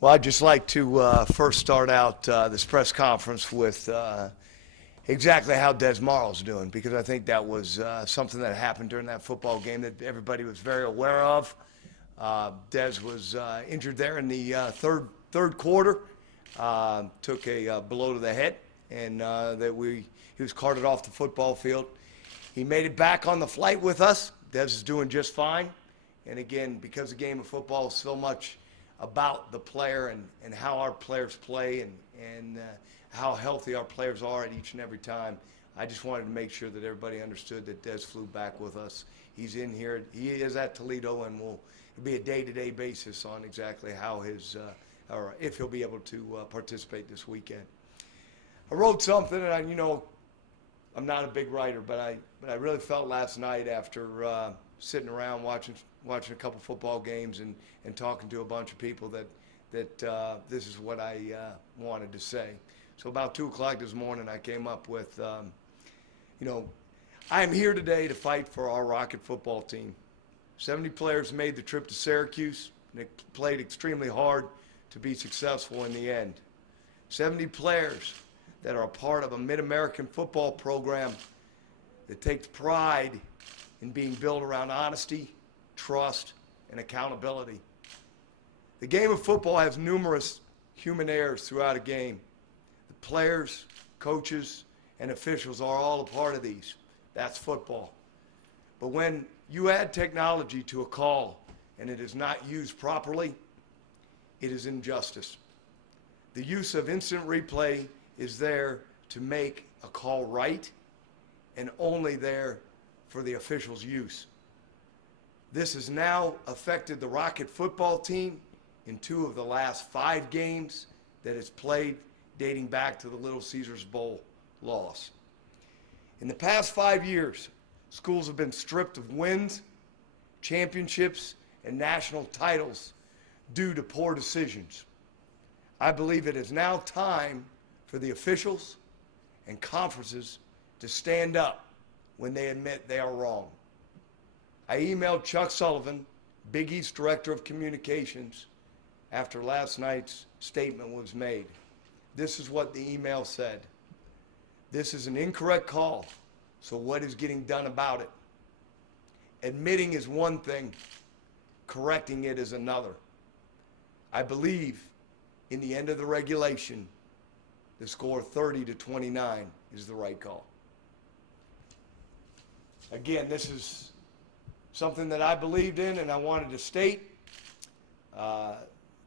Well, I'd just like to first start out this press conference with exactly how Des Morrow's doing, because I think that was something that happened during that football game that everybody was very aware of. Des was injured there in the third quarter, took a blow to the head, and he was carted off the football field. He made it back on the flight with us. Des is doing just fine. And again, because the game of football is so much about the player and how our players play and how healthy our players are at each and every time, I just wanted to make sure that everybody understood that Des flew back with us. He's in here. He is at Toledo, and it'll be a day-to-day basis on exactly how or if he'll be able to participate this weekend. I wrote something, and I'm not a big writer, but I really felt last night after sitting around watching a couple football games and talking to a bunch of people that this is what I wanted to say. So about 2 o'clock this morning, I came up with, I am here today to fight for our Rocket football team. 70 players made the trip to Syracuse, and they played extremely hard to be successful in the end. 70 players that are a part of a Mid-American football program that takes pride in being built around honesty, trust, and accountability. The game of football has numerous human errors throughout a game. The players, coaches, and officials are all a part of these. That's football. But when you add technology to a call and it is not used properly, it is injustice. The use of instant replay is there to make a call right and only there for the officials' use. This has now affected the Rocket football team in 2 of the last 5 games that it's played, dating back to the Little Caesars Bowl loss. In the past 5 years, schools have been stripped of wins, championships, and national titles due to poor decisions. I believe it is now time for the officials and conferences to stand up when they admit they are wrong. I emailed Chuck Sullivan, Big East Director of Communications, after last night's statement was made. This is what the email said. This is an incorrect call, so what is getting done about it? Admitting is one thing, correcting it is another. I believe in the end of the regulation, the score 30-29 is the right call. Again, this is something that I believed in and I wanted to state.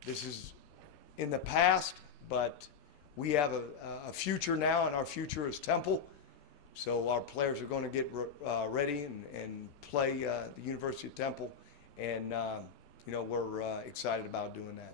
This is in the past, but we have a future now, and our future is Temple. So our players are going to get ready and play the University of Temple, and we're excited about doing that.